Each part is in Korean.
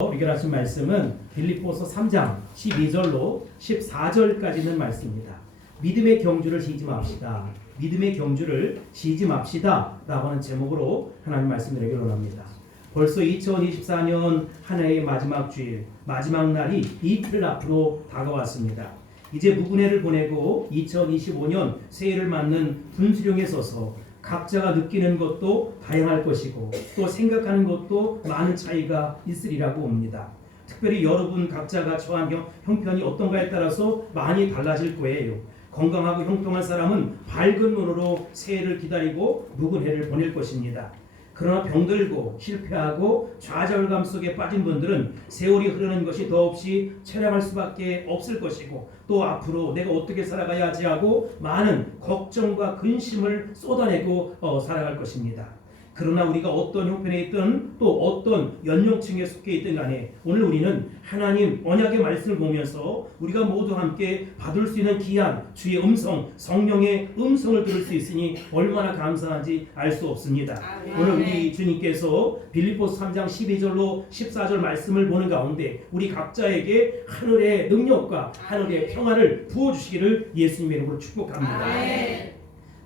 해결하신 말씀은 빌립보서 3장 12절로 14절까지 있는 말씀입니다. 믿음의 경주를 쉬지 맙시다. 믿음의 경주를 쉬지 맙시다 라고 하는 제목으로 하나님 말씀을 해결합니다. 벌써 2024년 한 해의 마지막 주일, 마지막 날이 이틀 앞으로 다가왔습니다. 이제 무근해를 보내고 2025년 새해를 맞는 분수령에 서서 각자가 느끼는 것도 다양할 것이고 또 생각하는 것도 많은 차이가 있으리라고 봅니다. 특별히 여러분 각자가 처한 형편이 어떤가에 따라서 많이 달라질 거예요. 건강하고 형통한 사람은 밝은 눈으로 새해를 기다리고 묵은 해를 보낼 것입니다. 그러나 병들고 실패하고 좌절감 속에 빠진 분들은 세월이 흐르는 것이 더없이 체념할 수밖에 없을 것이고 또 앞으로 내가 어떻게 살아가야 하지 하고 많은 걱정과 근심을 쏟아내고 살아갈 것입니다. 그러나 우리가 어떤 형편에 있든 또 어떤 연령층에 속해 있든 간에 오늘 우리는 하나님 언약의 말씀을 보면서 우리가 모두 함께 받을 수 있는 귀한 주의 음성, 성령의 음성을 들을 수 있으니 얼마나 감사한지 알 수 없습니다. 오늘 우리 주님께서 빌립보서 3장 12절로 14절 말씀을 보는 가운데 우리 각자에게 하늘의 능력과 하늘의 평화를 부어주시기를 예수님의 이름으로 축복합니다.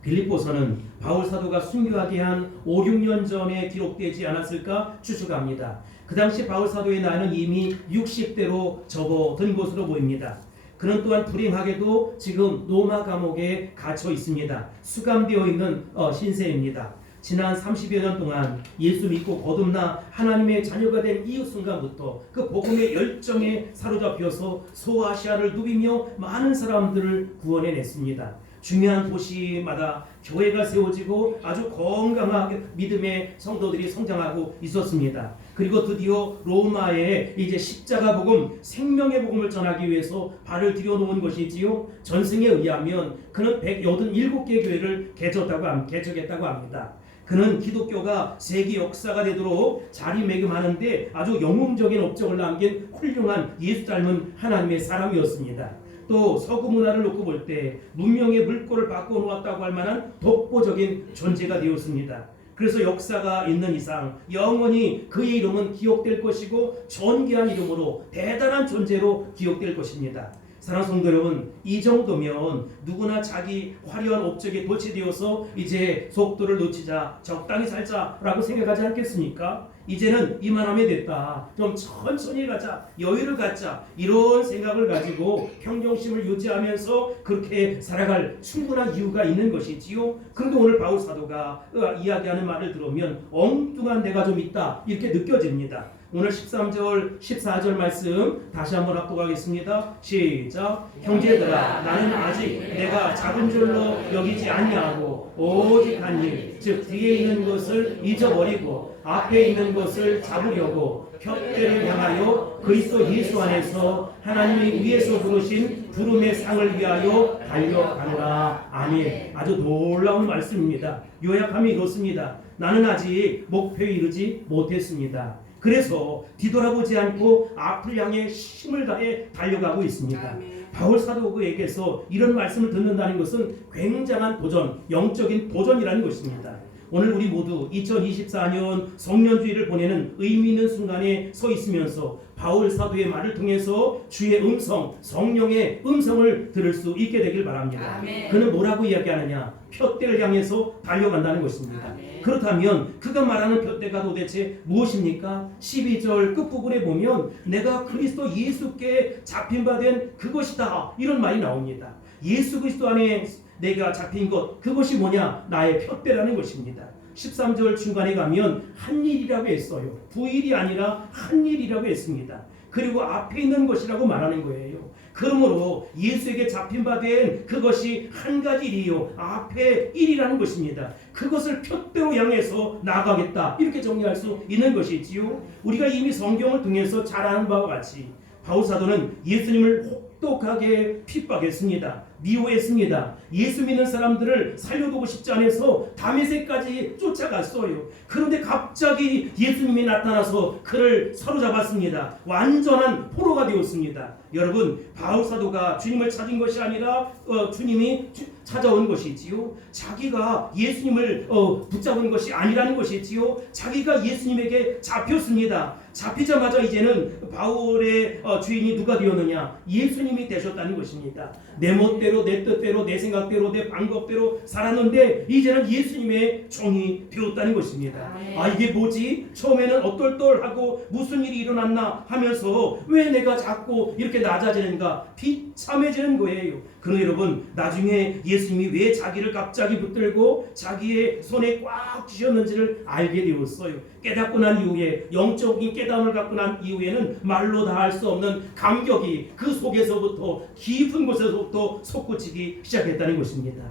빌립보서는 바울 사도가 순교하게 한 5, 6년 전에 기록되지 않았을까 추측합니다. 그 당시 바울 사도의 나이는 이미 60대로 접어든 것으로 보입니다. 그는 또한 불행하게도 지금 로마 감옥에 갇혀 있습니다. 수감되어 있는 신세입니다. 지난 30여 년 동안 예수 믿고 거듭나 하나님의 자녀가 된 이 순간부터 그 복음의 열정에 사로잡혀서 소아시아를 누비며 많은 사람들을 구원해냈습니다. 중요한 도시마다 교회가 세워지고 아주 건강하게 믿음의 성도들이 성장하고 있었습니다. 그리고 드디어 로마에 이제 십자가 복음, 생명의 복음을 전하기 위해서 발을 들여놓은 것이지요. 전승에 의하면 그는 187개 교회를 개척했다고 합니다. 그는 기독교가 세계 역사가 되도록 자리매김하는데 아주 영웅적인 업적을 남긴 훌륭한 예수 닮은 하나님의 사람이었습니다. 또 서구 문화를 놓고 볼 때 문명의 물꼬를 바꿔놓았다고 할 만한 독보적인 존재가 되었습니다. 그래서 역사가 있는 이상 영원히 그의 이름은 기억될 것이고 존귀한 이름으로 대단한 존재로 기억될 것입니다. 사랑하는 성도 여러분, 이 정도면 누구나 자기 화려한 업적에 도취되어서 이제 속도를 놓치자, 적당히 살자라고 생각하지 않겠습니까? 이제는 이만하면 됐다, 좀 천천히 가자, 여유를 갖자, 이런 생각을 가지고 평정심을 유지하면서 그렇게 살아갈 충분한 이유가 있는 것이지요. 그런데 오늘 바울 사도가 이야기하는 말을 들으면 엉뚱한 데가 좀 있다 이렇게 느껴집니다. 오늘 13절 14절 말씀 다시 한번 합독하겠습니다. 시작. 형제들아, 나는 아직 내가 작은 줄로 여기지 아니하고 오직 한 일, 즉 뒤에 있는 것을 잊어버리고 앞에 있는 것을 잡으려고 푯대를 향하여 그리스도 예수 안에서 하나님이 위에서 부르신 부름의 상을 위하여 달려가노라. 아멘. 아주 놀라운 말씀입니다. 요약하면 이렇습니다. 나는 아직 목표에 이르지 못했습니다. 그래서 뒤돌아보지 않고 앞을 향해 힘을 다해 달려가고 있습니다. 바울 사도에게서 이런 말씀을 듣는다는 것은 굉장한 도전, 영적인 도전이라는 것입니다. 오늘 우리 모두 2024년 성년주의를 보내는 의미 있는 순간에 서 있으면서 바울 사도의 말을 통해서 주의 음성, 성령의 음성을 들을 수 있게 되길 바랍니다. 아멘. 그는 뭐라고 이야기하느냐? 푯대를 향해서 달려간다는 것입니다. 아멘. 그렇다면 그가 말하는 푯대가 도대체 무엇입니까? 12절 끝부분에 보면 내가 그리스도 예수께 잡힌 바 된 그것이다, 이런 말이 나옵니다. 예수 그리스도 안에 내가 잡힌 것, 그것이 뭐냐? 나의 푯대라는 것입니다. 13절 중간에 가면 한 일이라고 했어요. 부일이 아니라 한 일이라고 했습니다. 그리고 앞에 있는 것이라고 말하는 거예요. 그러므로 예수에게 잡힌 바 된 그것이 한 가지 일이요, 앞에 일이라는 것입니다. 그것을 푯대로 향해서 나아가겠다, 이렇게 정리할 수 있는 것이지요. 우리가 이미 성경을 통해서 잘 아는 바와 같이 바울 사도는 예수님을 혹독하게 핍박했습니다. 미워했습니다. 예수 믿는 사람들을 살려두고 싶지 않아서 다메섹까지 쫓아갔어요. 그런데 갑자기 예수님이 나타나서 그를 사로잡았습니다. 완전한 포로가 되었습니다. 여러분, 바울 사도가 주님을 찾은 것이 아니라 주님이 찾아온 것이지요. 자기가 예수님을 붙잡은 것이 아니라는 것이지요. 자기가 예수님에게 잡혔습니다. 잡히자마자 이제는 바울의 주인이 누가 되었느냐? 예수님이 되셨다는 것입니다. 내 멋대로, 내 뜻대로, 내 생각대로, 내 방법대로 살았는데 이제는 예수님의 종이 되었다는 것입니다. 아, 이게 뭐지? 처음에는 어떨떨하고 무슨 일이 일어났나 하면서 왜 내가 자꾸 이렇게 낮아지는가? 비참해지는 거예요. 그러나 여러분, 나중에 예수님이 왜 자기를 갑자기 붙들고 자기의 손에 꽉 쥐셨는지를 알게 되었어요. 깨닫고 난 이후에, 영적인 깨달음을 갖고 난 이후에는 말로 다 할 수 없는 감격이 그 속에서부터, 깊은 곳에서부터 솟구치기 시작했다는 것입니다.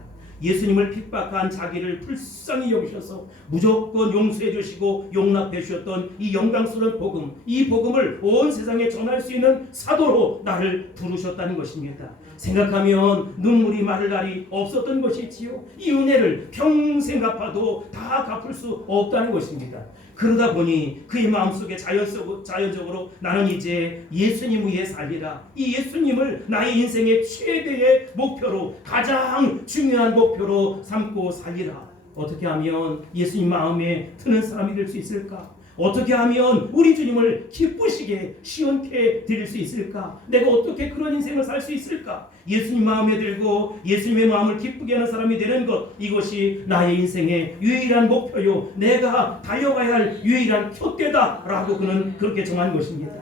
예수님을 핍박한 자기를 불쌍히 여기셔서 무조건 용서해 주시고 용납해 주셨던 이 영광스러운 복음, 이 복음을 온 세상에 전할 수 있는 사도로 나를 부르셨다는 것입니다. 생각하면 눈물이 마를 날이 없었던 것이지요. 이 은혜를 평생 갚아도 다 갚을 수 없다는 것입니다. 그러다 보니 그의 마음속에 자연적으로 나는 이제 예수님 위해 살리라, 이 예수님을 나의 인생의 최대의 목표로, 가장 중요한 목표로 삼고 살리라. 어떻게 하면 예수님 마음에 드는 사람이 될 수 있을까? 어떻게 하면 우리 주님을 기쁘시게 시원케 드릴 수 있을까? 내가 어떻게 그런 인생을 살 수 있을까? 예수님 마음에 들고 예수님의 마음을 기쁘게 하는 사람이 되는 것, 이것이 나의 인생의 유일한 목표요, 내가 달려가야 할 유일한 푯대다라고 그는 그렇게 정한 것입니다.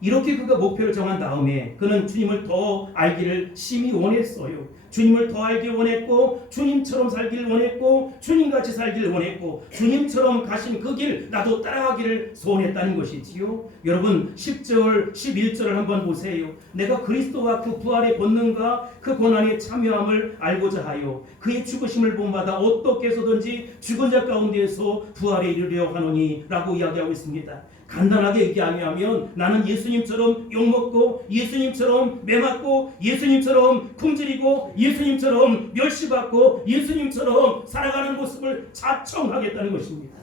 이렇게 그가 목표를 정한 다음에 그는 주님을 더 알기를 심히 원했어요. 주님을 더 알기 원했고, 주님처럼 살기를 원했고, 주님같이 살기를 원했고, 주님처럼 가신 그 길 나도 따라가기를 소원했다는 것이지요. 여러분, 10절 11절을 한번 보세요. 내가 그리스도와 그 부활의 본능과 그 고난에 참여함을 알고자 하여 그의 죽으심을 본받아 어떻게 해서든지 죽은 자 가운데에서 부활에 이르려 하노니 라고 이야기하고 있습니다. 간단하게 얘기하면 나는 예수님처럼 욕먹고, 예수님처럼 매맞고, 예수님처럼 굶주리고, 예수님처럼 멸시받고, 예수님처럼 살아가는 모습을 자청하겠다는 것입니다.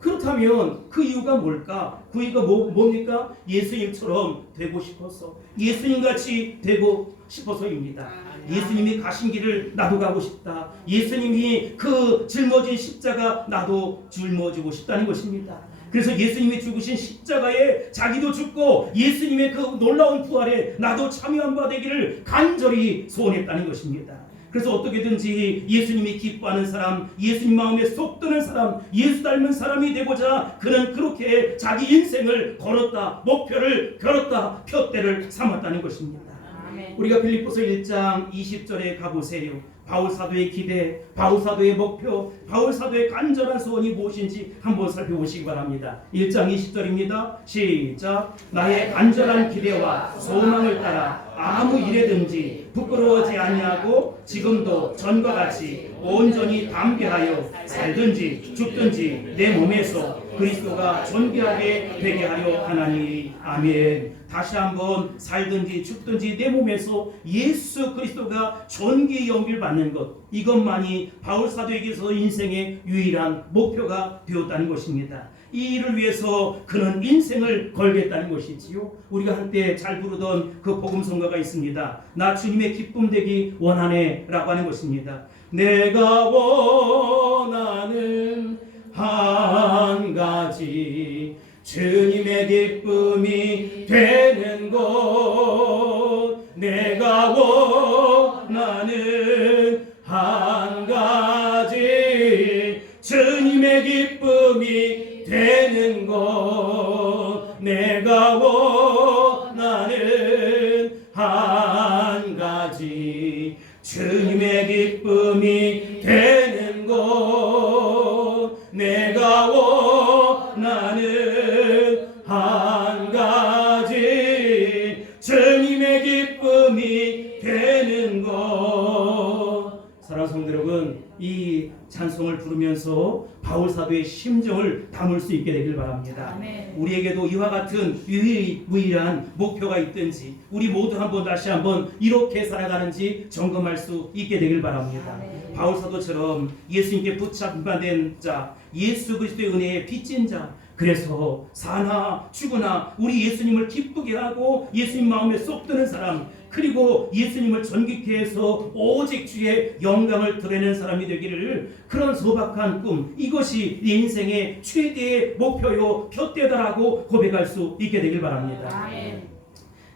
그렇다면 그 이유가 뭘까? 그 이유가 뭡니까? 예수님처럼 되고 싶어서, 예수님같이 되고 싶어서입니다. 예수님이 가신 길을 나도 가고 싶다. 예수님이 그 짊어진 십자가 나도 짊어지고 싶다는 것입니다. 그래서 예수님이 죽으신 십자가에 자기도 죽고 예수님의 그 놀라운 부활에 나도 참여한 바 되기를 간절히 소원했다는 것입니다. 그래서 어떻게든지 예수님이 기뻐하는 사람, 예수님 마음에 쏙 드는 사람, 예수 닮은 사람이 되고자 그는 그렇게 자기 인생을 걸었다, 목표를 걸었다, 푯대를 삼았다는 것입니다. 우리가 빌립보서 1장 20절에 가보세요. 바울 사도의 기대, 바울 사도의 목표, 바울 사도의 간절한 소원이 무엇인지 한번 살펴보시기 바랍니다. 1장 20절입니다. 시작. 나의 간절한 기대와 소망을 따라 아무 일에든지 부끄러워하지 아니하고 지금도 전과 같이 온전히 담대하여 살든지 죽든지 내 몸에서 그리스도가 존귀하게 되게 하려 하나니. 아멘. 다시 한번 살든지 죽든지 내 몸에서 예수 그리스도가 존귀의 영광을 받는 것, 이것만이 바울 사도에게서 인생의 유일한 목표가 되었다는 것입니다. 이 일을 위해서 그는 인생을 걸겠다는 것이지요. 우리가 한때 잘 부르던 그 복음성가가 있습니다. 나 주님의 기쁨 되기 원하네 라고 하는 것입니다. 내가 원하는 한 가지, 주님의 기쁨이 되는 곳. 내가 원하는 한 가지, 주님의 기쁨이 되는 곳. 내가 원하는 한 가지, 주님의 기쁨이 되는 곳. 내가 원하는 한 가지, 주님의 기쁨이 되는 것. 사랑하는 성도 여러분, 이 찬송을 부르면서 바울 사도의 심정을 담을 수 있게 되길 바랍니다. 아멘. 우리에게도 이와 같은 유일한 목표가 있든지 우리 모두 한번 다시 한번 이렇게 살아가는지 점검할 수 있게 되길 바랍니다. 아멘. 바울 사도처럼 예수님께 붙잡힌 자, 예수 그리스도의 은혜에 빚진 자, 그래서 사나 죽으나 우리 예수님을 기쁘게 하고 예수님 마음에 쏙 드는 사람, 그리고 예수님을 존귀케 해서 오직 주의 영광을 드러내는 사람이 되기를, 그런 소박한 꿈, 이것이 네 인생의 최대의 목표요 표대다라고 고백할 수 있게 되길 바랍니다. 아멘.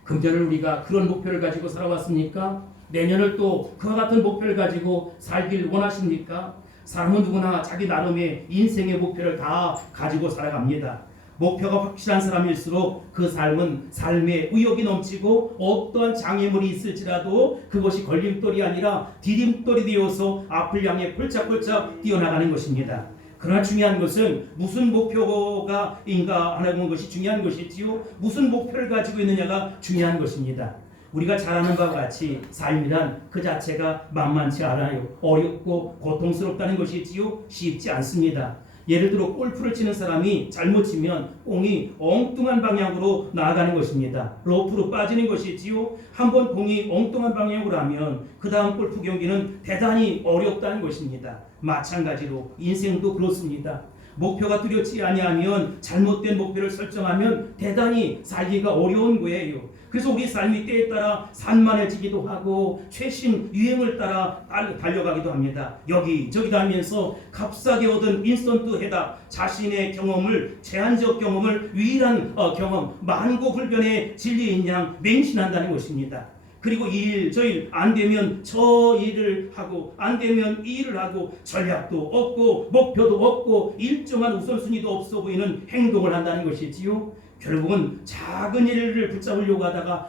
금년을 우리가 그런 목표를 가지고 살아왔습니까? 내년을 또 그와 같은 목표를 가지고 살길 원하십니까? 사람은 누구나 자기 나름의 인생의 목표를 다 가지고 살아갑니다. 목표가 확실한 사람일수록 그 삶은 삶의 의욕이 넘치고 어떠한 장애물이 있을지라도 그것이 걸림돌이 아니라 디딤돌이 되어서 앞을 향해 폴짝폴짝 뛰어나가는 것입니다. 그러나 중요한 것은 무슨 목표가 인가 하는 것이 중요한 것이지요, 무슨 목표를 가지고 있느냐가 중요한 것입니다. 우리가 잘 아는 바와 같이 삶이란 그 자체가 만만치 않아요. 어렵고 고통스럽다는 것이지요, 쉽지 않습니다. 예를 들어 골프를 치는 사람이 잘못 치면 공이 엉뚱한 방향으로 나아가는 것입니다. 러프로 빠지는 것이지요. 한번 공이 엉뚱한 방향으로 하면 그 다음 골프 경기는 대단히 어렵다는 것입니다. 마찬가지로 인생도 그렇습니다. 목표가 뚜렷지 아니하면, 잘못된 목표를 설정하면 대단히 살기가 어려운 거예요. 그래서 우리 삶이 때에 따라 산만해지기도 하고 최신 유행을 따라 달려가기도 합니다. 여기저기 다니면서 값싸게 얻은 인스턴트 해답, 자신의 경험을, 제한적 경험을, 유일한 경험, 만고불변의 진리인 양 맹신한다는 것입니다. 그리고 이 일 저 일 안 되면 저 일을 하고, 안 되면 이 일을 하고, 전략도 없고 목표도 없고 일정한 우선순위도 없어 보이는 행동을 한다는 것이지요. 결국은 작은 일을 붙잡으려고 하다가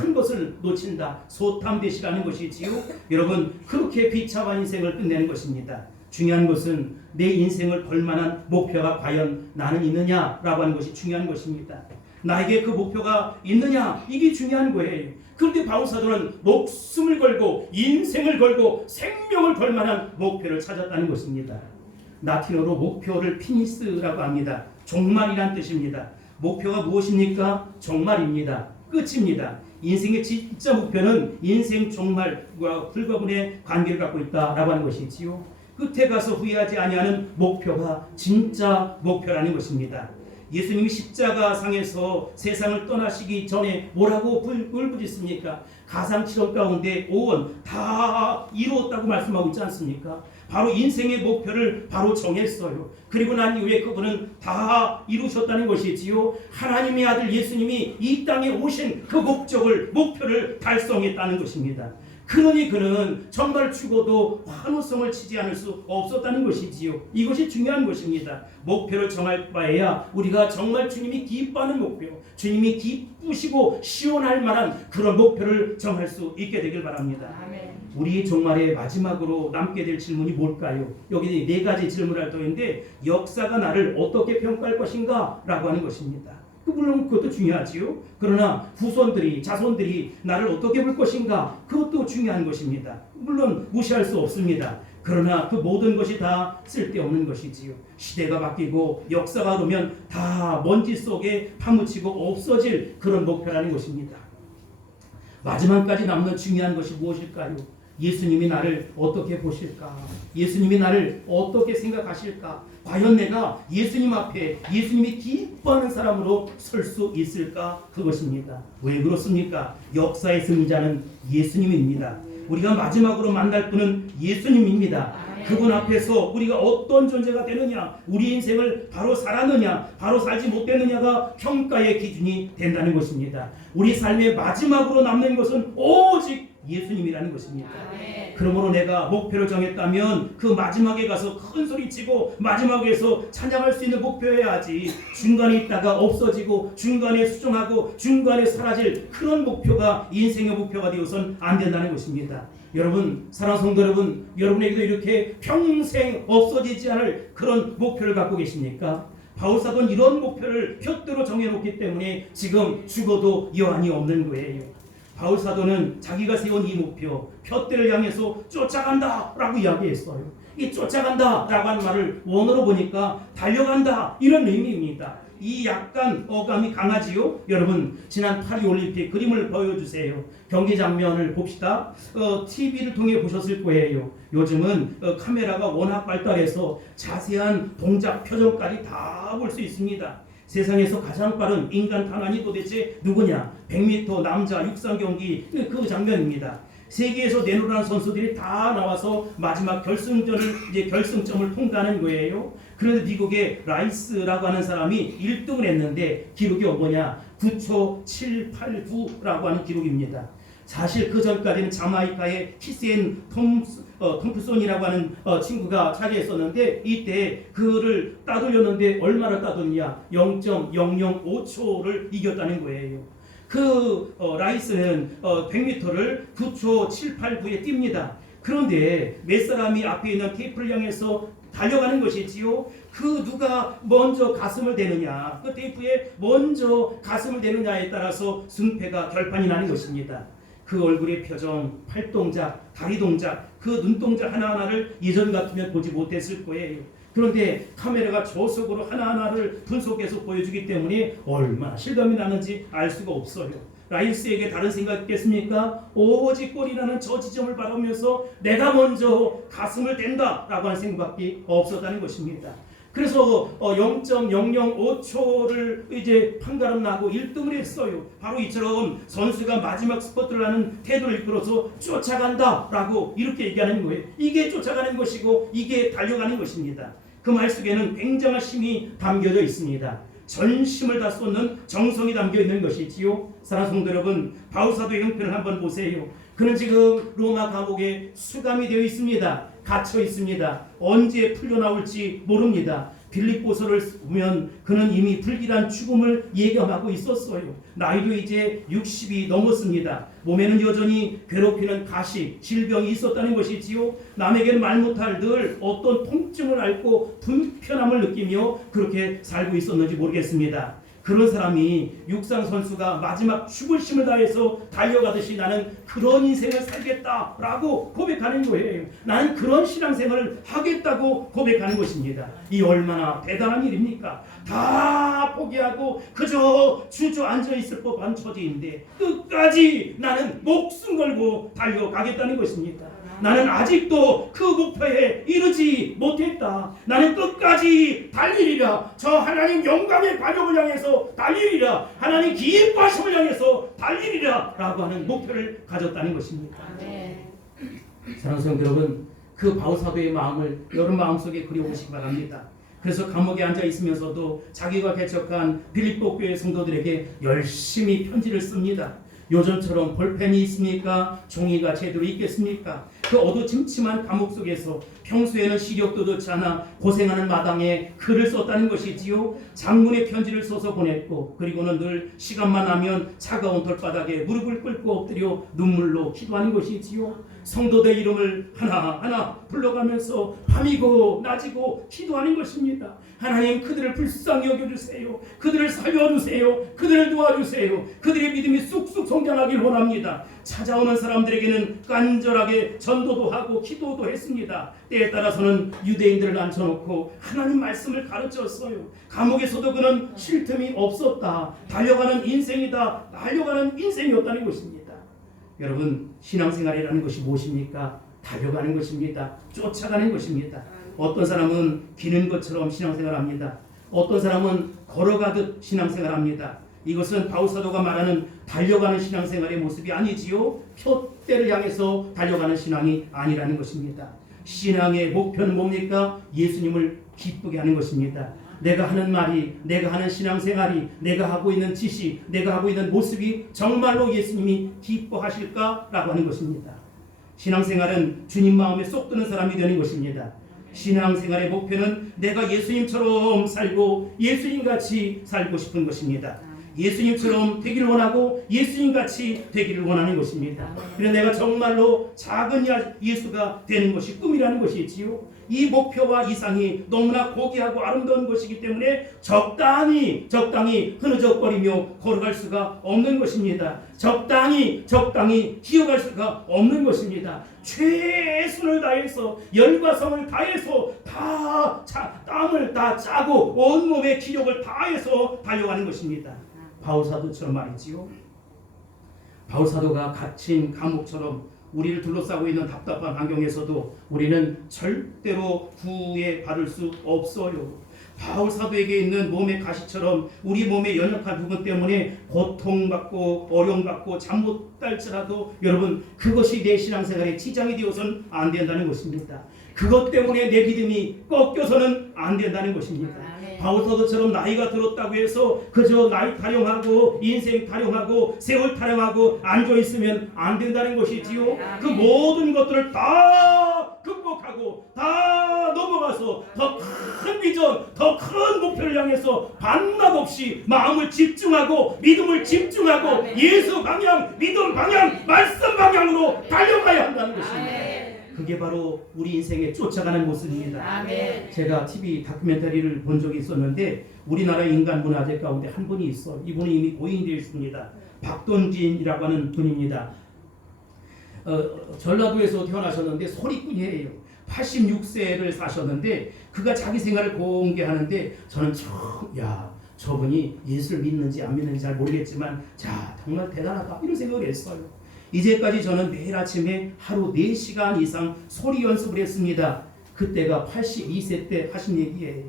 큰 것을 놓친다, 소탐대시라는 것이지요. 여러분, 그렇게 비참한 인생을 끝내는 것입니다. 중요한 것은 내 인생을 걸만한 목표가 과연 나는 있느냐라고 하는 것이 중요한 것입니다. 나에게 그 목표가 있느냐, 이게 중요한 거예요. 그런데 바울사도는 목숨을 걸고 인생을 걸고 생명을 걸 만한 목표를 찾았다는 것입니다. 라틴어로 목표를 피니스라고 합니다. 종말이란 뜻입니다. 목표가 무엇입니까? 종말입니다. 끝입니다. 인생의 진짜 목표는 인생 종말과 불가분의 관계를 갖고 있다라고 하는 것이지요. 끝에 가서 후회하지 아니하는 목표가 진짜 목표라는 것입니다. 예수님이 십자가상에서 세상을 떠나시기 전에 뭐라고 울부짖습니까? 가상실험 가운데 오원 다 이루었다고 말씀하고 있지 않습니까? 바로 인생의 목표를 바로 정했어요. 그리고 난 이후에 그분은 다 이루셨다는 것이지요. 하나님의 아들 예수님이 이 땅에 오신 그 목표를 달성했다는 것입니다. 그러니 그는 정말 죽어도 환호성을 치지 않을 수 없었다는 것이지요. 이것이 중요한 것입니다. 목표를 정할 바에야 우리가 정말 주님이 기뻐하는 목표, 주님이 기쁘시고 시원할 만한 그런 목표를 정할 수 있게 되길 바랍니다. 아멘. 우리 종말의 마지막으로 남게 될 질문이 뭘까요? 여기 네 가지 질문을 할 터인데, 역사가 나를 어떻게 평가할 것인가? 라고 하는 것입니다. 물론 그것도 중요하지요. 그러나 후손들이, 자손들이 나를 어떻게 볼 것인가? 그것도 중요한 것입니다. 물론 무시할 수 없습니다. 그러나 그 모든 것이 다 쓸데없는 것이지요. 시대가 바뀌고 역사가 흐르면 다 먼지 속에 파묻히고 없어질 그런 목표라는 것입니다. 마지막까지 남는 중요한 것이 무엇일까요? 예수님이 나를 어떻게 보실까? 예수님이 나를 어떻게 생각하실까? 과연 내가 예수님 앞에 예수님이 기뻐하는 사람으로 설 수 있을까? 그것입니다. 왜 그렇습니까? 역사의 승리자는 예수님입니다. 우리가 마지막으로 만날 분은 예수님입니다. 그분 앞에서 우리가 어떤 존재가 되느냐, 우리 인생을 바로 살았느냐, 바로 살지 못했느냐가 평가의 기준이 된다는 것입니다. 우리 삶의 마지막으로 남는 것은 오직 예수님이라는 것입니다. 그러므로 내가 목표를 정했다면 그 마지막에 가서 큰 소리치고 마지막에서 찬양할 수 있는 목표여야 하지, 중간에 있다가 없어지고 중간에 수정하고 중간에 사라질 그런 목표가 인생의 목표가 되어서는 안 된다는 것입니다. 여러분, 사랑하는 성도 여러분, 여러분에게도 이렇게 평생 없어지지 않을 그런 목표를 갖고 계십니까? 바울사도는 이런 목표를 푯대로 정해놓기 때문에 지금 죽어도 여한이 없는 거예요. 바울사도는 자기가 세운 이 목표, 푯대를 향해서 쫓아간다 라고 이야기했어요. 이 쫓아간다 라고 하는 말을 원어로 보니까 달려간다 이런 의미입니다. 이 약간 어감이 강하지요. 여러분 지난 파리올림픽 그림을 보여주세요. 경기 장면을 봅시다. TV를 통해 보셨을 거예요. 요즘은 카메라가 워낙 발달해서 자세한 동작 표정까지 다 볼 수 있습니다. 세상에서 가장 빠른 인간 탄환이 도대체 누구냐? 100m 남자 육상 경기 그 장면입니다. 세계에서 내놓으라는 선수들이 다 나와서 마지막 결승점을 통과하는 거예요. 그런데 미국의 라이스라고 하는 사람이 1등을 했는데 기록이 뭐냐? 9초 789라고 하는 기록입니다. 사실 그 전까지는 자마이카의 키스앤 톰프손이라고 하는 친구가 차지했었는데 이때 그를 따돌렸는데 얼마나 따돌냐? 0.005초를 이겼다는 거예요. 라이스는 100m를 9초 789에 뜁니다. 그런데 몇 사람이 앞에 있는 테이프를 향해서 달려가는 것이지요. 누가 먼저 가슴을 대느냐, 그 테이프에 먼저 가슴을 대느냐에 따라서 승패가 결판이 나는 것입니다. 그 얼굴의 표정, 팔동작, 다리 동작, 그 눈동작 하나하나를 예전 같으면 보지 못했을 거예요. 그런데 카메라가 저속으로 하나하나를 분석해서 보여주기 때문에 얼마나 실감이 나는지 알 수가 없어요. 라이스에게 다른 생각 있겠습니까? 오직 골이라는 저 지점을 바라보면서 내가 먼저 가슴을 댄다라고 하는 생각밖에 없었다는 것입니다. 그래서 0.005초를 이제 판가름 나고 1등을 했어요. 바로 이처럼 선수가 마지막 스퍼트를 하는 태도를 이끌어서 쫓아간다라고 이렇게 얘기하는 거예요. 이게 쫓아가는 것이고 이게 달려가는 것입니다. 그 말 속에는 굉장한 힘이 담겨져 있습니다. 전심을 다 쏟는 정성이 담겨 있는 것이지요. 사랑하는 성도 여러분, 바울사도의 형편을 한번 보세요. 그는 지금 로마 감옥에 수감이 되어 있습니다. 갇혀 있습니다. 언제 풀려나올지 모릅니다. 빌립보서를 보면 그는 이미 불길한 죽음을 예감하고 있었어요. 나이도 이제 60이 넘었습니다. 몸에는 여전히 괴롭히는 가시, 질병이 있었다는 것이지요. 남에게는 말 못할 늘 어떤 통증을 앓고 불편함을 느끼며 그렇게 살고 있었는지 모르겠습니다. 그런 사람이 육상 선수가 마지막 죽을 힘을 다해서 달려가듯이 나는 그런 인생을 살겠다라고 고백하는 거예요. 나는 그런 신앙생활을 하겠다고 고백하는 것입니다. 이 얼마나 대단한 일입니까? 다 포기하고 그저 주저앉아 있을 법한 처지인데 끝까지 나는 목숨 걸고 달려가겠다는 것입니다. 나는 아직도 그 목표에 이르지 못했다. 나는 끝까지 달리리라. 저 하나님 영광의 관용을 향해서 달리리라. 하나님 기뻐하심을 향해서 달리리라 라고 하는 목표를 가졌다는 것입니다. 사랑하는 성도 여러분, 그 바울사도의 마음을 여러분 마음속에 그려보시기 바랍니다. 그래서 감옥에 앉아 있으면서도 자기가 개척한 빌립보 교회 성도들에게 열심히 편지를 씁니다. 요즘처럼 볼펜이 있습니까? 종이가 제대로 있겠습니까? 그 어두침침한 감옥 속에서 평소에는 시력도 좋지 않아 고생하는 마당에 글을 썼다는 것이지요. 장문의 편지를 써서 보냈고 그리고는 늘 시간만 나면 차가운 돌바닥에 무릎을 꿇고 엎드려 눈물로 기도하는 것이지요. 성도들 이름을 하나하나 불러가면서 밤이고 낮이고 기도하는 것입니다. 하나님 그들을 불쌍히 여겨주세요. 그들을 살려주세요. 그들을 도와주세요. 그들의 믿음이 쑥쑥 성장하길 원합니다. 찾아오는 사람들에게는 간절하게 전도도 하고 기도도 했습니다. 때에 따라서는 유대인들을 앉혀놓고 하나님 말씀을 가르쳤어요. 감옥에서도 그는 쉴 틈이 없었다. 달려가는 인생이다. 달려가는 인생이었다는 것입니다. 여러분, 신앙생활이라는 것이 무엇입니까? 달려가는 것입니다. 쫓아가는 것입니다. 어떤 사람은 기는 것처럼 신앙생활합니다. 어떤 사람은 걸어가듯 신앙생활합니다. 이것은 바울사도가 말하는 달려가는 신앙생활의 모습이 아니지요. 표대를 향해서 달려가는 신앙이 아니라는 것입니다. 신앙의 목표는 뭡니까? 예수님을 기쁘게 하는 것입니다. 내가 하는 말이, 내가 하는 신앙생활이, 내가 하고 있는 지식, 내가 하고 있는 모습이 정말로 예수님이 기뻐하실까라고 하는 것입니다. 신앙생활은 주님 마음에 쏙 드는 사람이 되는 것입니다. 신앙생활의 목표는 내가 예수님처럼 살고 예수님같이 살고 싶은 것입니다. 예수님처럼 되기를 원하고 예수님같이 되기를 원하는 것입니다. 그래서 내가 정말로 작은 예수가 되는 것이 꿈이라는 것이지요. 이 목표와 이상이 너무나 고귀하고 아름다운 것이기 때문에 적당히 흐느적거리며 걸어갈 수가 없는 것입니다. 적당히 기어갈 수가 없는 것입니다. 최선을 다해서 열과 성을 다해서 땀을 다 짜고 온몸의 기력을 다해서 달려가는 것입니다. 바울사도처럼 말이지요. 바울사도가 갇힌 감옥처럼 우리를 둘러싸고 있는 답답한 환경에서도 우리는 절대로 구애받을 수 없어요. 바울사도에게 있는 몸의 가시처럼 우리 몸의 연약한 부분 때문에 고통받고 어려움받고 잠 못 잘지라도 여러분 그것이 내 신앙생활에 지장이 되어서는 안 된다는 것입니다. 그것 때문에 내 믿음이 꺾여서는 안 된다는 것입니다. 바울사도처럼 나이가 들었다고 해서 그저 나이 타령하고 인생 타령하고 세월 타령하고 앉아있으면 안 된다는 것이지요. 그 모든 것들을 다 극복하고 다 넘어가서 더 큰 비전, 더 큰 목표를 향해서 반납 없이 마음을 집중하고 믿음을 집중하고 예수 방향, 믿음 방향, 말씀 방향으로 달려가야 한다는 것입니다. 그게 바로 우리 인생에 쫓아가는 모습입니다. 아멘. 제가 TV 다큐멘터리를 본 적이 있었는데 우리나라 인간 문화재 가운데 한 분이 있어요. 이분은 이미 고인되어 있습니다. 박동진이라고 하는 분입니다. 전라도에서 태어나셨는데 소리꾼이에요. 86세를 사셨는데 그가 자기 생활을 공개하는데 저는 저분이 예수를 믿는지 안 믿는지 잘 모르겠지만 정말 대단하다 이런 생각을 했어요. 이제까지 저는 매일 아침에 하루 4시간 이상 소리 연습을 했습니다. 그때가 82세 때 하신 얘기예요.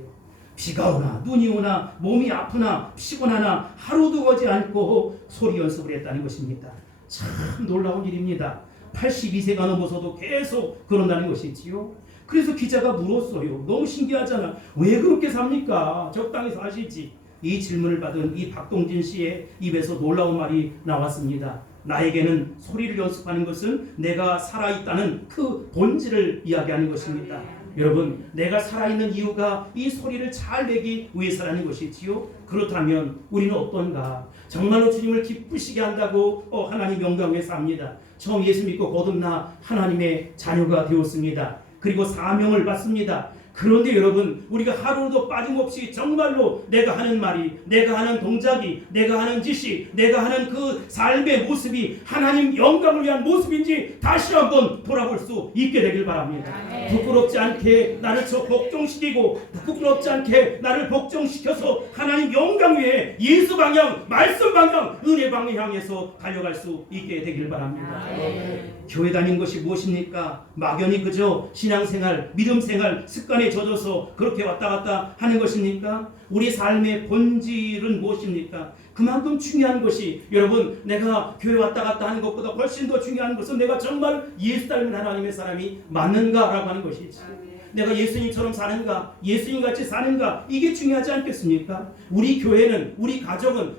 비가 오나 눈이 오나 몸이 아프나 피곤하나 하루도 거지 않고 소리 연습을 했다는 것입니다. 참 놀라운 일입니다. 82세가 넘어서도 계속 그런다는 것이지요. 그래서 기자가 물었어요. 너무 신기하잖아. 왜 그렇게 삽니까? 적당히 사시지. 이 질문을 받은 이 박동진 씨의 입에서 놀라운 말이 나왔습니다. 나에게는 소리를 연습하는 것은 내가 살아있다는 그 본질을 이야기하는 것입니다. 여러분, 내가 살아있는 이유가 이 소리를 잘 내기 위해서라는 것이지요. 그렇다면 우리는 어떤가? 정말로 주님을 기쁘시게 한다고 하나님 영광 위에 삽니다. 처음 예수 믿고 거듭나 하나님의 자녀가 되었습니다. 그리고 사명을 받습니다. 그런데 여러분, 우리가 하루도 빠짐없이 정말로 내가 하는 말이, 내가 하는 동작이, 내가 하는 짓이, 내가 하는 그 삶의 모습이 하나님 영광을 위한 모습인지 다시 한번 돌아볼 수 있게 되길 바랍니다. 부끄럽지 않게 나를 복종시키고 부끄럽지 않게 나를 복종시켜서 하나님 영광 위에 예수 방향, 말씀 방향, 은혜 방향 향해서 달려갈 수 있게 되길 바랍니다. 교회 다니는 것이 무엇입니까? 막연히 그저 신앙생활, 믿음생활, 습관에 젖어서 그렇게 왔다 갔다 하는 것입니까? 우리 삶의 본질은 무엇입니까? 그만큼 중요한 것이 여러분, 내가 교회 왔다 갔다 하는 것보다 훨씬 더 중요한 것은 내가 정말 예수 닮은 하나님의 사람이 맞는가라고 하는 것이지. 내가 예수님처럼 사는가, 예수님같이 사는가, 이게 중요하지 않겠습니까? 우리 교회는, 우리 가정은,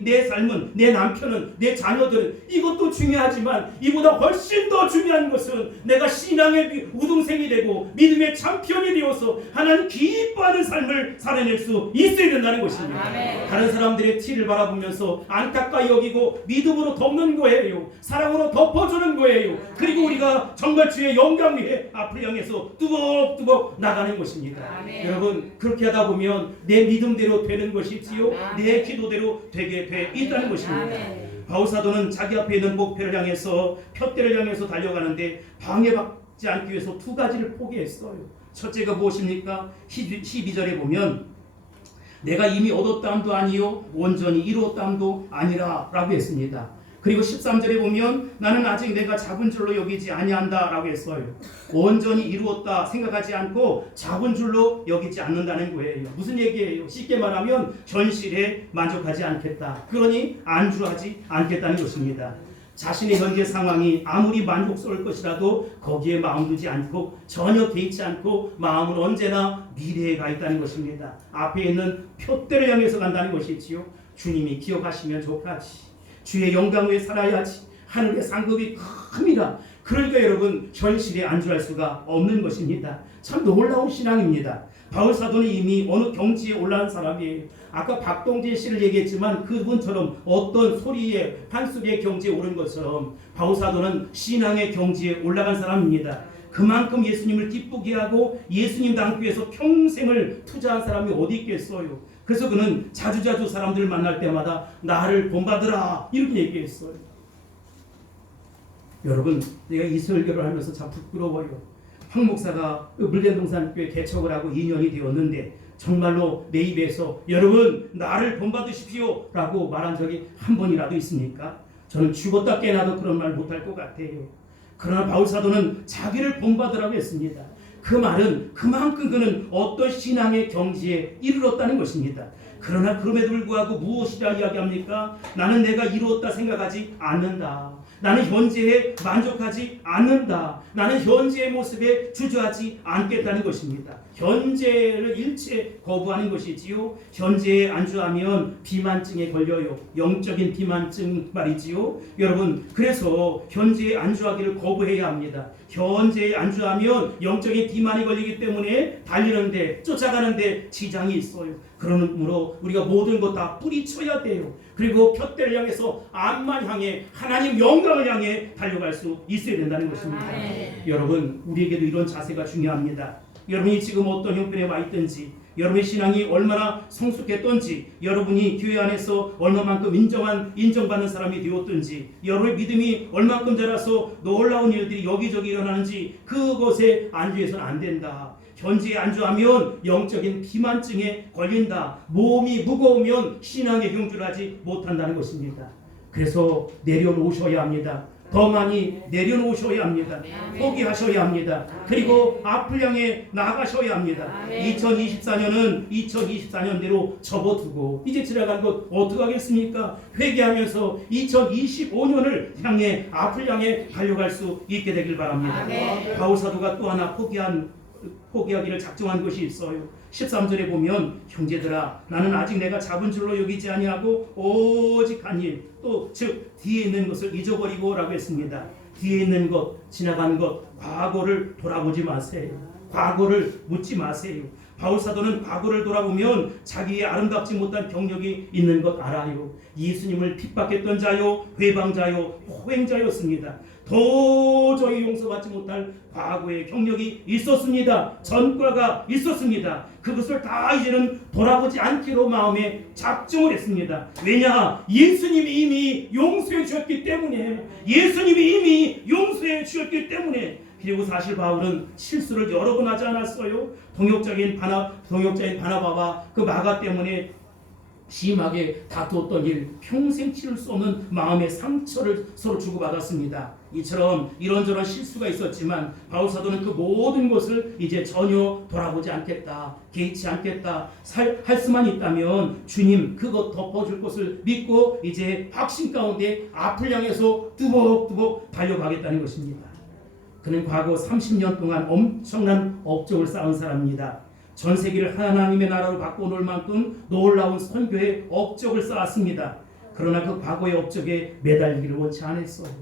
내 삶은, 내 남편은, 내 자녀들은 이것도 중요하지만 이보다 훨씬 더 중요한 것은 내가 신앙의 우등생이 되고 믿음의 참편이 되어서 하나님 기뻐하는 삶을 살아낼 수 있어야 된다는 것입니다. 다른 사람들의 티를 바라보면서 안타까이 여기고 믿음으로 덮는 거예요. 사랑으로 덮어주는 거예요. 그리고 우리가 정말 주의 영광 위에 앞을 향해서 뚜벅뚜벅 나가는 것입니다. 여러분, 그렇게 하다 보면 내 믿음대로 되는 것이지요, 내 기도대로 되게 돼 있다는 것입니다. 바울사도는 자기 앞에 있는 목표를 향해서, 표대를 향해서 달려가는데 방해받지 않기 위해서 2가지를 포기했어요. 첫째가 무엇입니까? 12절에 보면 내가 이미 얻었다함도 아니요 온전히 이루었다함도 아니라 라고 했습니다. 그리고 13절에 보면 나는 아직 내가 잡은 줄로 여기지 아니한다 라고 했어요. 온전히 이루었다 생각하지 않고 잡은 줄로 여기지 않는다는 거예요. 무슨 얘기예요? 쉽게 말하면 현실에 만족하지 않겠다. 그러니 안주하지 않겠다는 것입니다. 자신의 현재 상황이 아무리 만족스러울 것이라도 거기에 마음 두지 않고 전혀 개의치 않고 마음은 언제나 미래에 가 있다는 것입니다. 앞에 있는 표대를 향해서 간다는 것이지요. 주님이 기억하시면 좋겠지. 주의 영광 위에 살아야지. 하늘의 상급이 큽니다. 그러니까 여러분, 현실에 안주할 수가 없는 것입니다. 참 놀라운 신앙입니다. 바울 사도는 이미 어느 경지에 올라간 사람이에요. 아까 박동재 씨를 얘기했지만 그분처럼 어떤 소리의 판소리의 경지에 오른 것처럼 바울 사도는 신앙의 경지에 올라간 사람입니다. 그만큼 예수님을 기쁘게 하고 예수님 당기 위해서 평생을 투자한 사람이 어디 있겠어요. 그래서 그는 자주자주 사람들을 만날 때마다 나를 본받으라 이렇게 얘기했어요. 여러분, 내가 이 설교를 하면서 참 부끄러워요. 황 목사가 물대동산교회 개척을 하고 2년이 되었는데 정말로 내 입에서 여러분 나를 본받으십시오 라고 말한 적이 한 번이라도 있습니까? 저는 죽었다 깨나도 그런 말 못할 것 같아요. 그러나 바울 사도는 자기를 본받으라고 했습니다. 그 말은 그만큼 그는 어떤 신앙의 경지에 이르렀다는 것입니다. 그러나 그럼에도 불구하고 무엇이라 이야기합니까? 나는 내가 이루었다 생각하지 않는다. 나는 현재에 만족하지 않는다. 나는 현재의 모습에 주저하지 않겠다는 것입니다. 현재를 일체 거부하는 것이지요. 현재에 안주하면 비만증에 걸려요. 영적인 비만증 말이지요. 여러분, 그래서 현재에 안주하기를 거부해야 합니다. 현재에 안주하면 영적인 비만이 걸리기 때문에 달리는데 쫓아가는데 지장이 있어요. 그러므로 우리가 모든 것 다 뿌리쳐야 돼요. 그리고 푯대를 향해서 암만 향해 하나님 영광을 향해 달려갈 수 있어야 된다는 것입니다. 여러분, 우리에게도 이런 자세가 중요합니다. 여러분이 지금 어떤 형편에 와 있든지, 여러분의 신앙이 얼마나 성숙했던지, 여러분이 교회 안에서 얼마만큼 인정받는 사람이 되었든지, 여러분의 믿음이 얼마만큼 자라서 놀라운 일들이 여기저기 일어나는지 그것에 안주해서는 안 된다. 현재에 안주하면 영적인 비만증에 걸린다. 몸이 무거우면 신앙의 경주를 하지 못한다는 것입니다. 그래서 내려놓으셔야 합니다. 더 많이 내려놓으셔야 합니다. 포기하셔야 합니다. 그리고 앞을 향해 나가셔야 합니다. 2024년은 2024년대로 접어두고 이제 지나간 것 어떻게 하겠습니까? 회개하면서 2025년을 향해 앞을 향해 달려갈 수 있게 되길 바랍니다. 바울 사도가 또 하나 포기하기를 작정한 것이 있어요. 13절에 보면 형제들아 나는 아직 내가 잡은 줄로 여기지 아니하고 오직 한 일 또 즉 뒤에 있는 것을 잊어버리고 라고 했습니다. 뒤에 있는 것, 지나간 것, 과거를 돌아보지 마세요. 과거를 묻지 마세요. 바울 사도는 과거를 돌아보면 자기의 아름답지 못한 경력이 있는 것 알아요. 예수님을 핍박했던 자요, 회방자요, 호행자였습니다. 도저히 용서받지 못할 과거의 경력이 있었습니다. 전과가 있었습니다. 그것을 다 이제는 돌아보지 않기로 마음에 작정을 했습니다. 왜냐? 예수님이 이미 용서해 주셨기 때문에. 예수님이 이미 용서해 주셨기 때문에. 그리고 사실 바울은 실수를 여러 번 하지 않았어요. 동역자인 바나바와 그 마가 때문에 심하게 다투었던 일, 평생 치를 수 없는 마음의 상처를 서로 주고받았습니다. 이처럼 이런저런 실수가 있었지만 바울 사도는 그 모든 것을 이제 전혀 돌아보지 않겠다, 개의치 않겠다, 할 수만 있다면 주님 그것 덮어줄 것을 믿고 이제 확신 가운데 앞을 향해서 뚜벅뚜벅 달려가겠다는 것입니다. 그는 과거 30년 동안 엄청난 업적을 쌓은 사람입니다. 전 세계를 하나님의 나라로 바꿔놓을 만큼 놀라운 선교의 업적을 쌓았습니다. 그러나 그 과거의 업적에 매달리기를 원치 않았어요.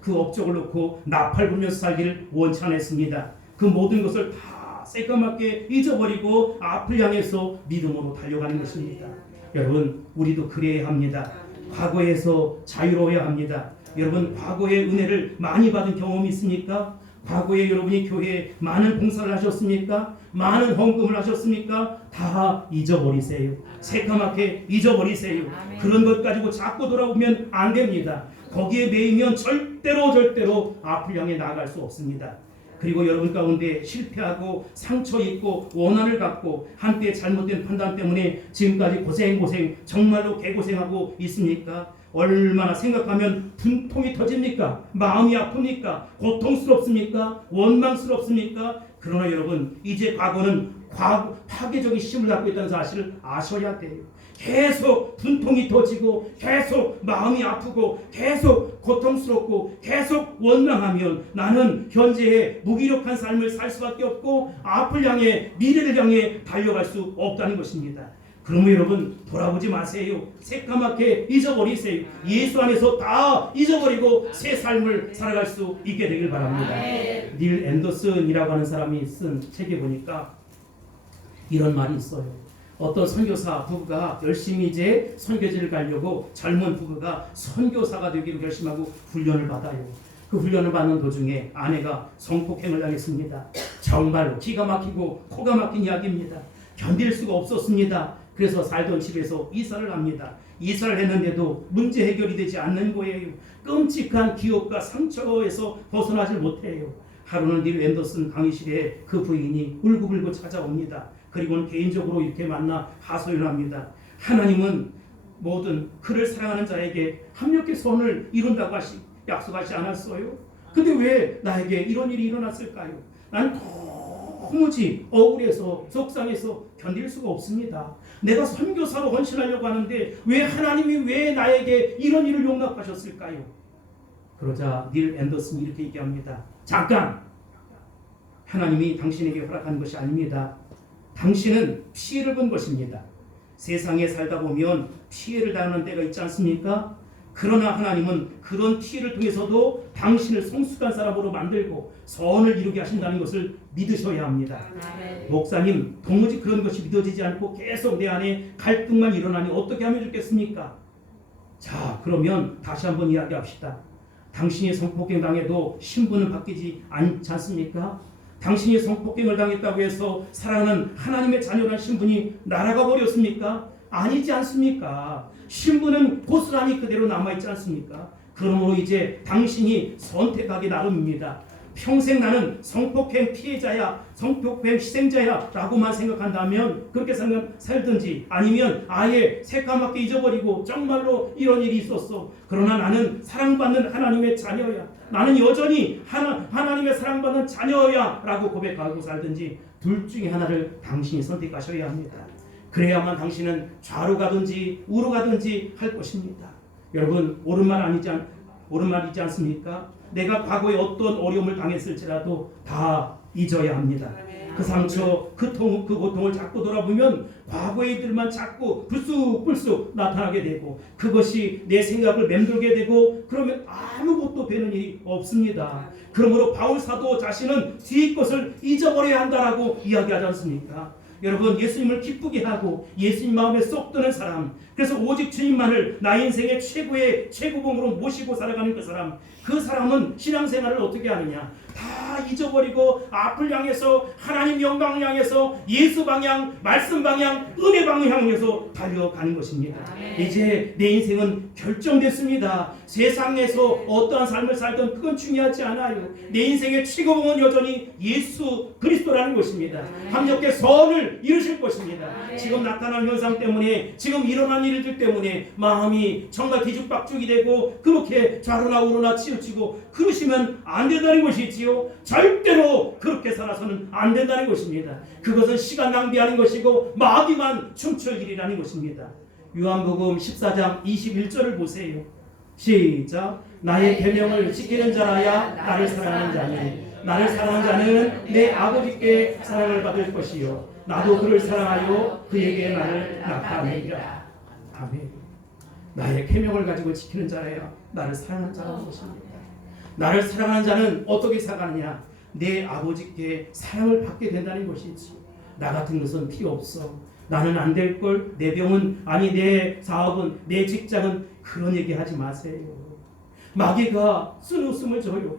그 업적을 놓고 나팔 불면서 살기를 원치 않았습니다. 그 모든 것을 다 새까맣게 잊어버리고 앞을 향해서 믿음으로 달려가는 것입니다. 여러분, 우리도 그래야 합니다. 과거에서 자유로워야 합니다. 여러분, 과거의 은혜를 많이 받은 경험이 있습니까? 과거에 여러분이 교회에 많은 봉사를 하셨습니까? 많은 헌금을 하셨습니까? 다 잊어버리세요. 새까맣게 잊어버리세요. 그런 것 가지고 자꾸 돌아보면 안 됩니다. 거기에 매이면 절대로 앞을 향해 나아갈 수 없습니다. 그리고 여러분 가운데 실패하고 상처 입고 원한을 갖고 한때 잘못된 판단 때문에 지금까지 고생 정말로 개고생하고 있습니까? 얼마나 생각하면 분통이 터집니까? 마음이 아픕니까? 고통스럽습니까? 원망스럽습니까? 그러나 여러분, 이제 과거는 파괴적인 힘을 갖고 있다는 사실을 아셔야 돼요. 계속 분통이 터지고 계속 마음이 아프고 계속 고통스럽고 계속 원망하면 나는 현재의 무기력한 삶을 살 수밖에 없고 앞을 향해 미래를 향해 달려갈 수 없다는 것입니다. 그러면 여러분 돌아보지 마세요. 새까맣게 잊어버리세요. 예수 안에서 다 잊어버리고 새 삶을 살아갈 수 있게 되길 바랍니다. 닐 앤더슨이라고 하는 사람이 쓴 책에 보니까 이런 말이 있어요. 어떤 선교사 부부가 열심히 이제 선교지를 가려고 젊은 부부가 선교사가 되기로 결심하고 훈련을 받아요. 그 훈련을 받는 도중에 아내가 성폭행을 당했습니다. 정말로 기가 막히고 코가 막힌 이야기입니다. 견딜 수가 없었습니다. 그래서 살던 집에서 이사를 합니다. 이사를 했는데도 문제 해결이 되지 않는 거예요. 끔찍한 기억과 상처에서 벗어나질 못해요. 하루는 닐 앤더슨 강의실에 그 부인이 울고불고 찾아옵니다. 그리고는 개인적으로 이렇게 만나 하소연을 합니다. 하나님은 모든 그를 사랑하는 자에게 합력의 선을 이룬다고 약속하지 않았어요? 근데 왜 나에게 이런 일이 일어났을까요? 난 도무지 억울해서 속상해서 견딜 수가 없습니다. 내가 선교사로 헌신하려고 하는데 왜 하나님이 왜 나에게 이런 일을 용납하셨을까요? 그러자 닐 앤더슨이 이렇게 얘기합니다. 잠깐! 하나님이 당신에게 허락한 것이 아닙니다. 당신은 피해를 본 것입니다. 세상에 살다 보면 피해를 당하는 때가 있지 않습니까? 그러나 하나님은 그런 피해를 통해서도 당신을 성숙한 사람으로 만들고 선을 이루게 하신다는 것을 믿으셔야 합니다. 목사님, 도무지 그런 것이 믿어지지 않고 계속 내 안에 갈등만 일어나니 어떻게 하면 좋겠습니까? 자, 그러면 다시 한번 이야기합시다. 당신이 성폭행 당해도 신분은 바뀌지 않지 않습니까? 당신이 성폭행을 당했다고 해서 사랑하는 하나님의 자녀란 신분이 날아가 버렸습니까? 아니지 않습니까? 신분은 고스란히 그대로 남아있지 않습니까? 그러므로 이제 당신이 선택하기 나름입니다. 평생 나는 성폭행 피해자야, 성폭행 희생자야 라고만 생각한다면 그렇게 살든지, 아니면 아예 새까맣게 잊어버리고 정말로 이런 일이 있었어, 그러나 나는 사랑받는 하나님의 자녀야, 나는 여전히 하나님의 사랑받는 자녀야 라고 고백하고 살든지, 둘 중에 하나를 당신이 선택하셔야 합니다. 그래야만 당신은 좌로 가든지 우로 가든지 할 것입니다. 여러분, 옳은 말이지 않습니까? 내가 과거에 어떤 어려움을 당했을지라도 다 잊어야 합니다. 그 상처, 그 고통을 자꾸 돌아보면 과거의 일들만 자꾸 불쑥불쑥 나타나게 되고, 그것이 내 생각을 맴돌게 되고, 그러면 아무것도 되는 일이 없습니다. 그러므로 바울 사도 자신은 뒤의 것을 잊어버려야 한다라고 이야기하지 않습니까? 여러분, 예수님을 기쁘게 하고 예수님 마음에 쏙 드는 사람, 그래서 오직 주님만을 나의 인생의 최고의 최고봉으로 모시고 살아가는 그 사람은 신앙생활을 어떻게 하느냐? 다 잊어버리고 앞을 향해서 하나님 영광을 향해서 예수 방향, 말씀 방향, 은혜 방향에서 달려가는 것입니다. 이제 내 인생은 결정됐습니다. 세상에서 어떠한 삶을 살든 그건 중요하지 않아요. 내 인생의 최고봉은 여전히 예수 그리스도라는 것입니다. 합력의 선을 이루실 것입니다. 지금 나타난 현상 때문에, 지금 일어난 일들 때문에 마음이 정말 뒤죽박죽이 되고 그렇게 좌로나 우로나 치우치고 그러시면 안 된다는 것이지요. 절대로 그렇게 살아서는 안 된다는 것입니다. 그것은 시간 낭비하는 것이고 마귀만 춤출 일이라는 것입니다. 요한복음 14장 21절을 보세요. 시작. 나의 계명을 지키는 자라야 나를 사랑하는 자니, 나를 사랑하는 자는 내 아버지께 사랑을 받을 것이요, 나도 그를 사랑하여 그에게 나를 나타내리라. 아멘. 나의 계명을 가지고 지키는 자라야 나를 사랑하는 자라는 것입니다. 나를 사랑하는 자는 어떻게 살아가느냐? 내 아버지께 사랑을 받게 된다는 것이지. 나 같은 것은 필요 없어, 나는 안 될걸, 내 병은, 아니 내 사업은, 내 직장은, 그런 얘기 하지 마세요. 마귀가 쓴웃음을 줘요.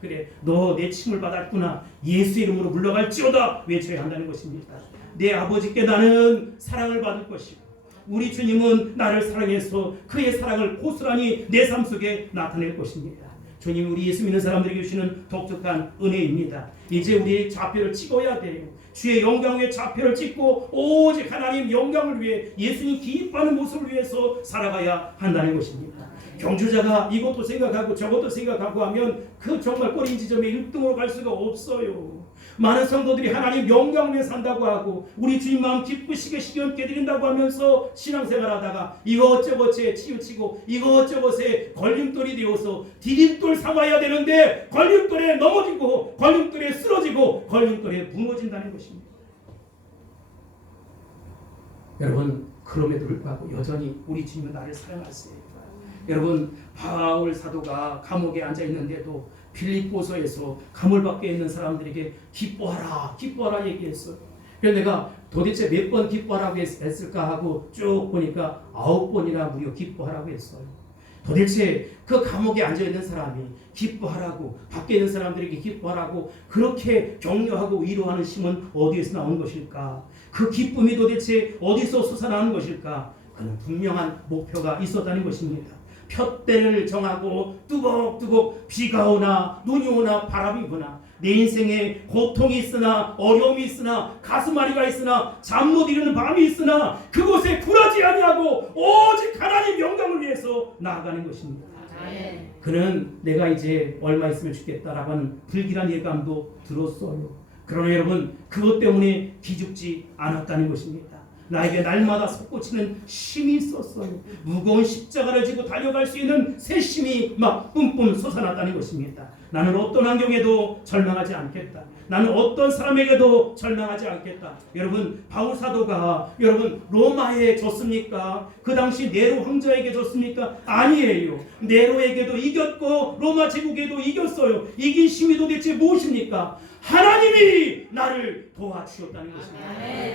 그래 너 내 침을 받았구나, 예수 이름으로 물러갈지어다 외쳐야 한다는 것입니다. 내 아버지께 나는 사랑을 받을 것이고, 우리 주님은 나를 사랑해서 그의 사랑을 고스란히 내 삶 속에 나타낼 것입니다. 주님, 우리 예수 믿는 사람들에게 주시는 독특한 은혜입니다. 이제 우리 좌표를 찍어야 돼요. 주의 영광 위에 좌표를 찍고 오직 하나님 영광을 위해, 예수님 기뻐하는 모습을 위해서 살아가야 한다는 것입니다. 경주자가 이것도 생각하고 저것도 생각하고 하면 그 정말 꼬린 지점에 1등으로 갈 수가 없어요. 많은 성도들이 하나님 영광을 위해 산다고 하고 우리 주님 마음 기쁘시게 시견케 드린다고 하면서 신앙생활하다가 이것저것에 치우치고 이것저것에 걸림돌이 되어서 디딤돌 삼아야 되는데 걸림돌에 넘어지고 걸림돌에 쓰러지고 걸림돌에 무너진다는 것입니다. 여러분, 그럼에도 불구하고 여전히 우리 주님은 나를 사랑하세요. 여러분, 바울 사도가 감옥에 앉아 있는데도 빌립보서에서 감을 밖에 있는 사람들에게 기뻐하라, 기뻐하라 얘기했어요. 그래서 내가 도대체 몇 번 기뻐하라고 했을까 하고 쭉 보니까 9번이나 무려 기뻐하라고 했어요. 도대체 그 감옥에 앉아있는 사람이 기뻐하라고, 밖에 있는 사람들에게 기뻐하라고 그렇게 격려하고 위로하는 힘은 어디에서 나온 것일까? 그 기쁨이 도대체 어디서 솟아나는 것일까? 그는 분명한 목표가 있었다는 것입니다. 푯대를 정하고 뚜벅뚜벅 비가 오나 눈이 오나 바람이 부나 내 인생에 고통이 있으나 어려움이 있으나 가슴앓이가 있으나 잠 못 이루는 밤이 있으나 그곳에 굴하지 아니하고 오직 하나님 영광을 위해서 나아가는 것입니다. 그는 내가 이제 얼마 있으면 죽겠다라고 하는 불길한 예감도 들었어요. 그러나 여러분, 그것 때문에 기죽지 않았다는 것입니다. 나에게 날마다 솟구치는 힘이 있었어요. 무거운 십자가를 지고 달려갈 수 있는 새심이 막 뿜뿜 솟아났다는 것입니다. 나는 어떤 환경에도 절망하지 않겠다. 나는 어떤 사람에게도 절망하지 않겠다. 여러분, 바울 사도가 여러분 로마에 졌습니까? 그 당시 네로 황제에게 졌습니까? 아니에요. 네로에게도 이겼고 로마 제국에도 이겼어요. 이긴 힘이 도대체 무엇입니까? 하나님이 나를 도와주셨다는 것입니다.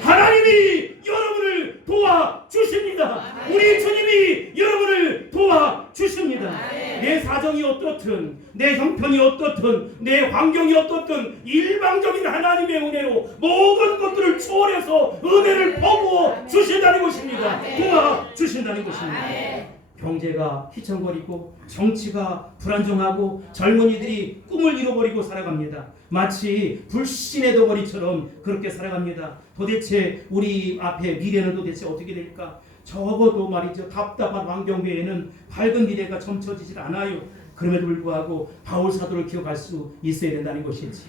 하나님이 여러분을 도와주십니다. 우리 주님이 여러분을 도와주십니다. 내 사정이 어떻든, 내 형편이 어떻든, 내 환경이 어떻든 일방적인 하나님의 은혜로 모든 것들을 초월해서 은혜를 퍼부어 주신다는 것입니다. 도와주신다는 것입니다. 경제가 휘청거리고 정치가 불안정하고 젊은이들이 꿈을 잃어버리고 살아갑니다. 마치 불신의 덩어리처럼 그렇게 살아갑니다. 도대체 우리 앞에 미래는 도대체 어떻게 될까? 적어도 말이죠, 답답한 환경 외에는 밝은 미래가 점쳐지질 않아요. 그럼에도 불구하고 바울 사도를 기억할 수 있어야 된다는 것이지.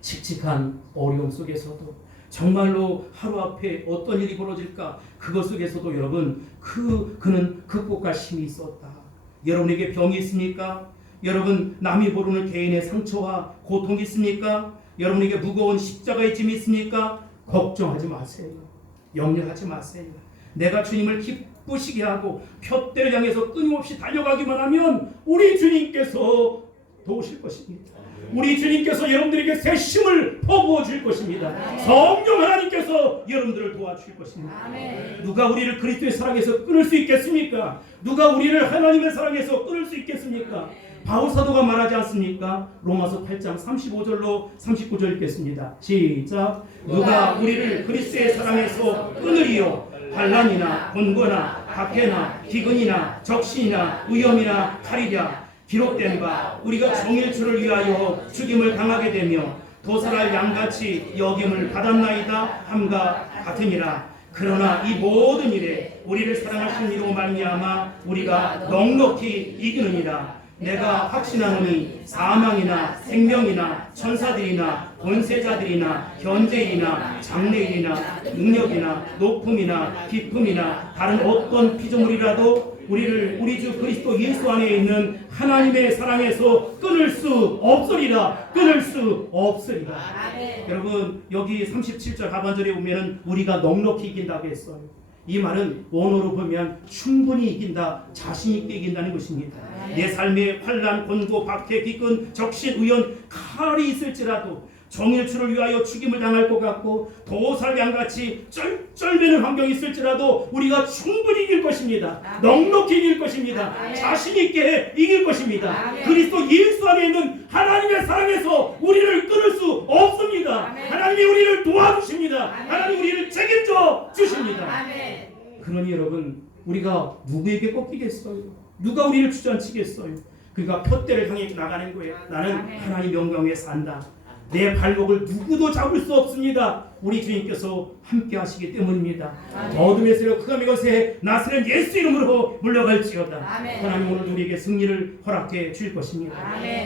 칙칙한 어려움 속에서도 정말로 하루 앞에 어떤 일이 벌어질까, 그것 속에서도 여러분 그는 극복할 힘이 있었다. 여러분에게 병이 있습니까? 여러분, 남이 모르는 개인의 상처와 고통이 있습니까? 여러분에게 무거운 십자가의 짐이 있습니까? 걱정하지 마세요. 염려하지 마세요. 내가 주님을 기쁘시게 하고 푯대를 향해서 끊임없이 달려가기만 하면 우리 주님께서 도우실 것입니다. 우리 주님께서 여러분들에게 새 힘을 퍼부어 줄 것입니다. 성령 하나님께서 여러분들을 도와주실 것입니다. 누가 우리를 그리스도의 사랑에서 끊을 수 있겠습니까? 누가 우리를 하나님의 사랑에서 끊을 수 있겠습니까? 바울 사도가 말하지 않습니까? 로마서 8장 35절로 39절 읽겠습니다. 시작. 누가 우리를 그리스도의 사랑에서 끊으리요? 환난이나 곤고나 박해나 기근이나 적신이나 위험이나 칼이랴. 기록된 바 우리가 정일주를 위하여 죽임을 당하게 되며 도살할 양같이 여김을 받았나이다 함과 같으니라. 그러나 이 모든 일에 우리를 사랑하신 이로 말미암아 우리가 넉넉히 이기느니라. 내가 확신하노니 사망이나 생명이나 천사들이나 권세자들이나 현재이나 장래이나 능력이나 높음이나 깊음이나 다른 어떤 피조물이라도 우리 주 그리스도 예수 안에 있는 하나님의 사랑에서 끊을 수 없으리라. 끊을 수 없으리라. 여러분, 여기 37절 하반절에 보면은 우리가 넉넉히 이긴다고 했어요. 이 말은 원어로 보면 충분히 이긴다, 자신 있게 이긴다는 것입니다. 내 삶에 환난, 곤고, 박해, 기근, 적신, 우연, 칼이 있을지라도 정일주를 위하여 죽임을 당할 것 같고 도살양같이 쩔쩔매는 환경이 있을지라도 우리가 충분히 이길 것입니다. 넉넉히 이길 것입니다. 자신 있게 이길 것입니다. 그리스도 예수 안에 있는 하나님의 사랑에서 우리를 끊을 수 없습니다. 하나님이 우리를 도와주십니다. 하나님이 우리를 책임져 주십니다. 그러니 여러분, 우리가 누구에게 꺾이겠어요? 누가 우리를 주저앉히겠어요? 그러니까 푯대를 향해 나가는 거예요. 나는 하나님 영광에 산다. 내 발목을 누구도 잡을 수 없습니다. 우리 주님께서 함께 하시기 때문입니다. 어둠의 세력 흑암의 것에 나서는 예수 이름으로 물러갈지어다. 하나님 오늘 우리에게 승리를 허락해 주실 것입니다.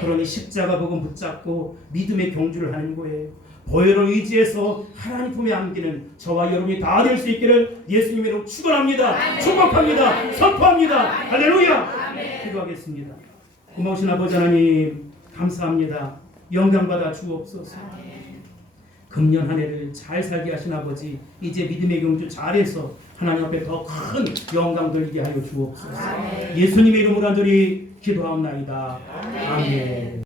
그러니 십자가 복음 붙잡고 믿음의 경주를 하는 거예요. 보혈을 의지해서 하나님 품에 안기는 저와 여러분이 다 될 수 있기를 예수님의 이름으로 축원합니다. 축복합니다. 선포합니다. 할렐루야. 기도하겠습니다. 고마우신 아버지 하나님, 감사합니다. 영광받아 주옵소서. 금년 한 해를 잘 살게 하신 아버지, 이제 믿음의 경주 잘해서 하나님 앞에 더 큰 영광 돌리게 하여 주옵소서. 예수님의 이름으로 간절히 기도하옵나이다. 아멘.